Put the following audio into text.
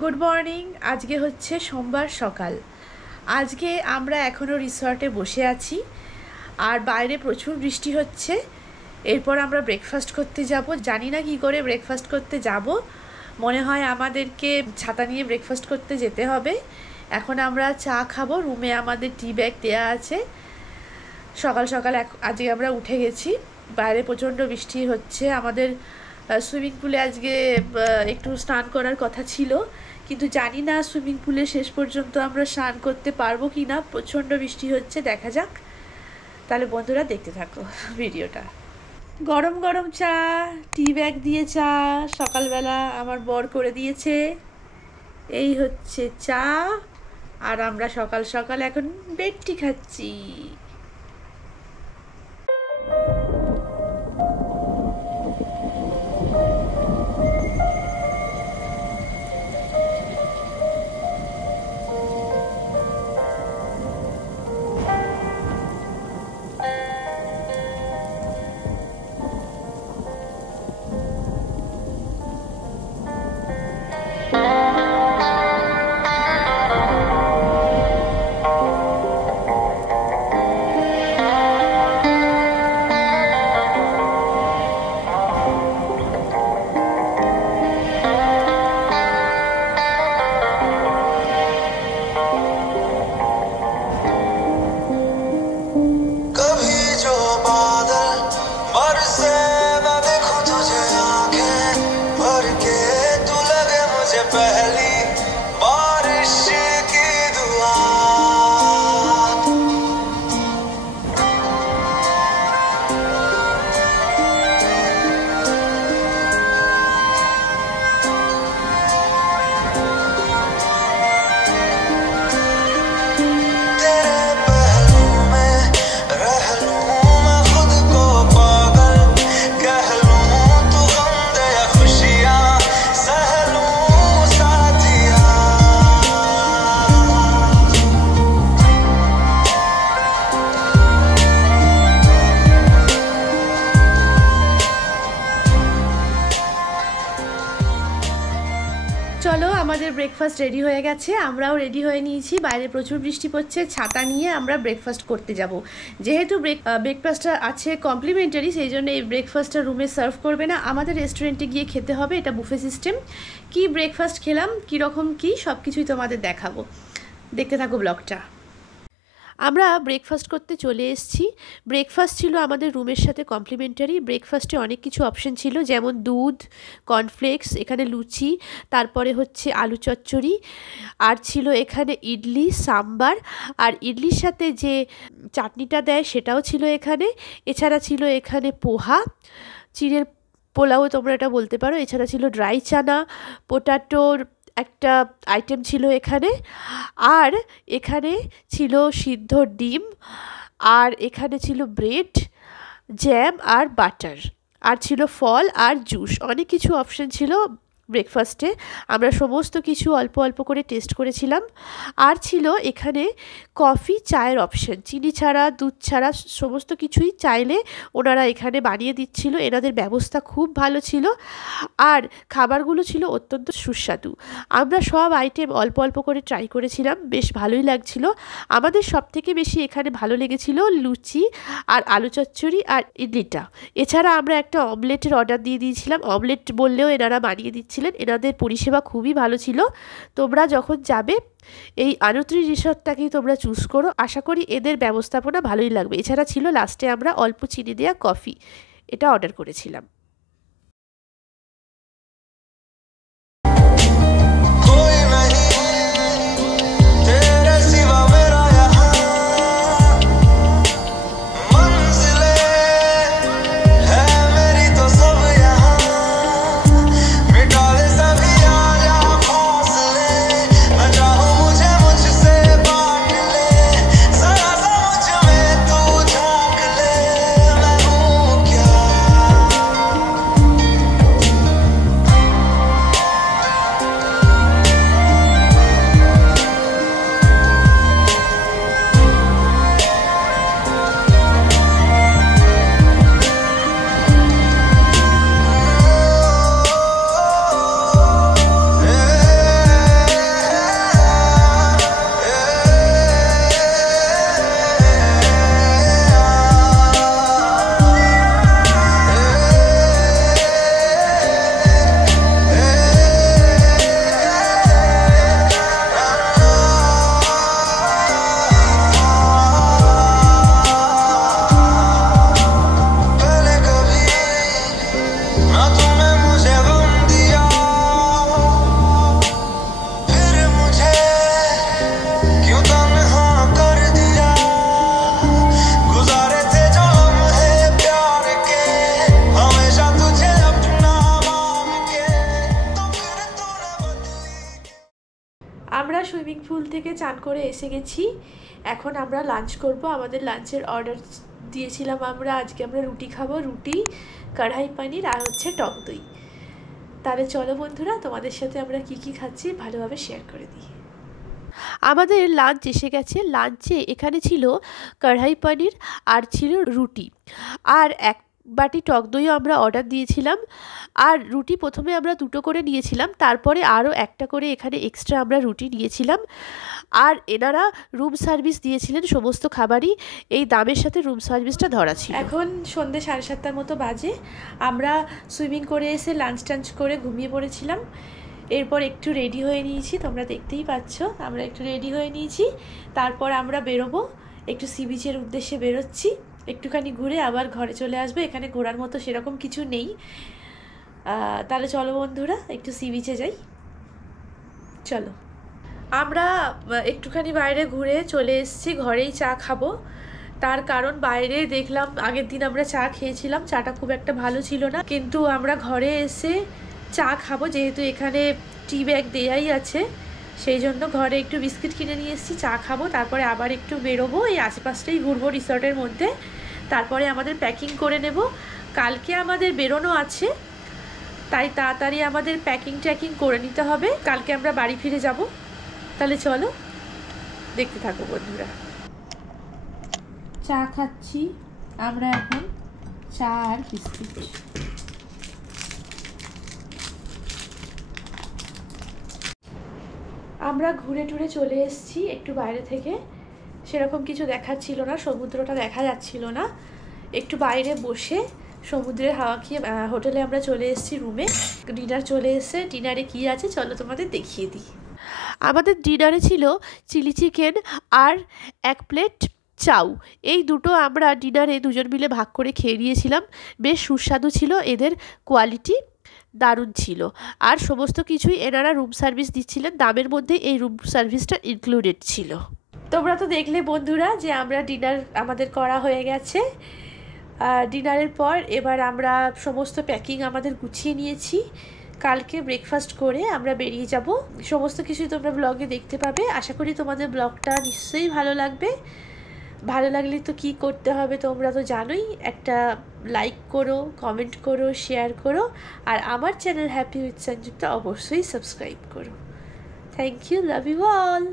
Good morning. আজকে হচ্ছে সোমবার সকাল। আজকে আমরা এখনও রিসর্টে বসে আছি আর বাইরে প্রচুর বৃষ্টি হচ্ছে। এরপর আমরা ব্রেকফাস্ট করতে যাব। জানি না কি করে ব্রেকফাস্ট করতে যাব, মনে হয় আমাদেরকে ছাতা নিয়ে ব্রেকফাস্ট করতে যেতে হবে। এখন আমরা চা খাবো, রুমে আমাদের টি ব্যাগ দেওয়া আছে। সকাল সকাল আজকে আমরা উঠে গেছি, বাইরে প্রচণ্ড বৃষ্টি হচ্ছে। আমাদের সুইমিং পুলে আজকে একটু স্নান করার কথা ছিল, কিন্তু জানি না সুইমিং পুলে শেষ পর্যন্ত আমরা স্নান করতে পারবো কি না। প্রচণ্ড বৃষ্টি হচ্ছে, দেখা যাক। তাহলে বন্ধুরা দেখতে থাকো ভিডিওটা। গরম গরম চা, টি ব্যাগ দিয়ে চা সকালবেলা আমার বর করে দিয়েছে। এই হচ্ছে চা, আর আমরা সকাল সকাল এখন বেড টি খাচ্ছি। চলো, আমাদের ব্রেকফাস্ট রেডি হয়ে গেছে, আমরাও রেডি হয়ে নিয়েছি। বাইরে প্রচুর বৃষ্টি পড়ছে, ছাতা নিয়ে আমরা ব্রেকফাস্ট করতে যাব। যেহেতু ব্রেকফাস্টটা আছে কমপ্লিমেন্টারি, সেই জন্য এই ব্রেকফাস্টটা রুমে সার্ভ করবে না, আমাদের রেস্টুরেন্টে গিয়ে খেতে হবে। এটা বুফে সিস্টেম। কি ব্রেকফাস্ট খেলাম, কীরকম কী, সব কিছুই তোমাদের দেখাবো, দেখতে থাকো ব্লগটা। আমরা ব্রেকফাস্ট করতে চলে এসেছি। ব্রেকফাস্ট ছিল আমাদের রুমের সাথে কমপ্লিমেন্টারি। ব্রেকফাস্টে অনেক কিছু অপশন ছিল, যেমন দুধ, কর্নফ্লেক্স, এখানে লুচি, তারপরে হচ্ছে আলু চচ্চড়ি, আর ছিল এখানে ইডলি, সাম্বার, আর ইডলির সাথে যে চাটনিটা দেয় সেটাও ছিল এখানে। এছাড়া ছিল এখানে পোহা, চিড়ের পোলাও তোমরা এটা বলতে পারো। এছাড়া ছিল ড্রাই চানা, পোটাটোর একটা আইটেম ছিল এখানে, আর এখানে ছিল সিদ্ধ ডিম, আর এখানে ছিল ব্রেড, জ্যাম আর বাটার, আর ছিল ফল আর জুস। অনেক কিছু অপশন ছিল ব্রেকফাস্টে। আমরা সমস্ত কিছু অল্প অল্প করে টেস্ট করেছিলাম। আর ছিল এখানে কফি, চায়ের অপশন, চিনি ছাড়া, দুধ ছাড়া, সমস্ত কিছুই চাইলে ওনারা এখানে বানিয়ে দিচ্ছিল। এনাদের ব্যবস্থা খুব ভালো ছিল, আর খাবারগুলো ছিল অত্যন্ত সুস্বাদু। আমরা সব আইটেম অল্প অল্প করে ট্রাই করেছিলাম, বেশ ভালোই লাগছিল। আমাদের সবথেকে বেশি এখানে ভালো লেগেছিল লুচি আর আলু চচ্চড়ি আর ইডলিটা। এছাড়া আমরা একটা অমলেটের অর্ডার দিয়ে দিয়েছিলাম। অমলেট বললেও এনারা বানিয়ে দিচ্ছিলেন। এনাদের পরিষেবা খুবই ভালো ছিল। তোমরা যখন যাবে এই আনুত্রি রিসর্টটাকেই তোমরা চুজ করো, আশা করি এদের ব্যবস্থাপনা ভালোই লাগবে। এছাড়া ছিল লাস্টে আমরা অল্প চিনি দেওয়া কফি, এটা অর্ডার করেছিলাম। আমরা সুইমিং পুল থেকে চান করে এসে গেছি, এখন আমরা লাঞ্চ করব। আমাদের লাঞ্চের অর্ডার দিয়েছিলাম আমরা, আজকে আমরা রুটি খাবো, রুটি, কড়াই পনির আর হচ্ছে টক দই। তাহলে চলো বন্ধুরা, তোমাদের সাথে আমরা কি কি খাচ্ছি ভালোভাবে শেয়ার করে দিই। আমাদের লাঞ্চ এসে গেছে। লাঞ্চে এখানে ছিল কড়াই পনির আর ছিল রুটি, আর এক বাটি টক দইও আমরা অর্ডার দিয়েছিলাম। আর রুটি প্রথমে আমরা 2টো করে নিয়েছিলাম, তারপরে আরও একটা করে এখানে এক্সট্রা আমরা রুটি নিয়েছিলাম। আর এনারা রুম সার্ভিস দিয়েছিলেন সমস্ত খাবারই, এই দামের সাথে রুম সার্ভিসটা ধরা ছিল। এখন সন্ধ্যে 7:30 মতো বাজে। আমরা সুইমিং করে এসে লাঞ্চ টাঞ্চ করে ঘুমিয়ে পড়েছিলাম। এরপর একটু রেডি হয়ে নিয়েছি, তোমরা দেখতেই পাচ্ছ আমরা একটু রেডি হয়ে নিয়েছি। তারপর আমরা বেরোবো, একটু সি বিচের উদ্দেশ্যে বেরোচ্ছি, একটুখানি ঘুরে আবার ঘরে চলে আসবে। এখানে ঘোরার মতো সেরকম কিছু নেই। তাহলে চলো বন্ধুরা একটু সি বিচে যাই, চলো। আমরা একটুখানি বাইরে ঘুরে চলে এসেছি, ঘরেই চা খাবো। তার কারণ বাইরে দেখলাম আগের দিন আমরা চা খেয়েছিলাম, চাটা খুব একটা ভালো ছিল না, কিন্তু আমরা ঘরে এসে চা খাবো, যেহেতু এখানে টি ব্যাগ দেয়াই আছে, সেই জন্য ঘরে একটু বিস্কিট কিনে নিয়ে এসেছি, চা খাবো। তারপরে আবার একটু বেরোবো, এই আশেপাশটাই ঘুরবো রিসর্টের মধ্যে। তারপরে আমাদের প্যাকিং করে নেব, কালকে আমাদের বেরোনো আছে, তাই তাড়াতাড়ি আমাদের প্যাকিং ট্যাকিং করে নিতে হবে, কালকে আমরা বাড়ি ফিরে যাব। তাহলে চলো দেখতে থাকো বন্ধুরা। চা খাচ্ছি আমরা এখন, চা আর বিস্কিট। আমরা ঘুরে টুরে চলে এসেছি একটু বাইরে থেকে, সেরকম কিছু দেখাচ্ছিল না, সমুদ্রটা দেখা যাচ্ছিল না। একটু বাইরে বসে সমুদ্রের হাওয়া খেয়ে হোটেলে আমরা চলে এসেছি রুমে। ডিনার চলে এসে, ডিনারে কি আছে চলো তোমাদের দেখিয়ে দিই। আমাদের ডিনারে ছিল চিলি চিকেন আর 1 প্লেট চাউ, এই দুটো আমরা ডিনারে দুজন মিলে ভাগ করে খেয়ে নিয়েছিলাম। বেশ সুস্বাদু ছিল, এদের কোয়ালিটি দারুণ ছিল। আর সমস্ত কিছুই এনারা রুম সার্ভিস দিচ্ছিলেন, দামের মধ্যে এই রুম সার্ভিসটা ইনক্লুডেড ছিল। তোমরা তো দেখলে বন্ধুরা যে আমরা ডিনার আমাদের করা হয়ে গেছে। ডিনারের পর এবার আমরা সমস্ত প্যাকিং আমাদের গুছিয়ে নিয়েছি, কালকে ব্রেকফাস্ট করে আমরা বেরিয়ে যাব। সমস্ত কিছুই তোমরা ব্লগে দেখতে পাবে। আশা করি তোমাদের ব্লগটা নিশ্চয়ই ভালো লাগবে। ভালো লাগলে তো কি করতে হবে তোমরা তো জানোই, একটা লাইক করো, কমেন্ট করো, শেয়ার করো, আর আমার চ্যানেল হ্যাপি উইথ সঞ্জুক্তা অবশ্যই সাবস্ক্রাইব করো। Thank you, love you all.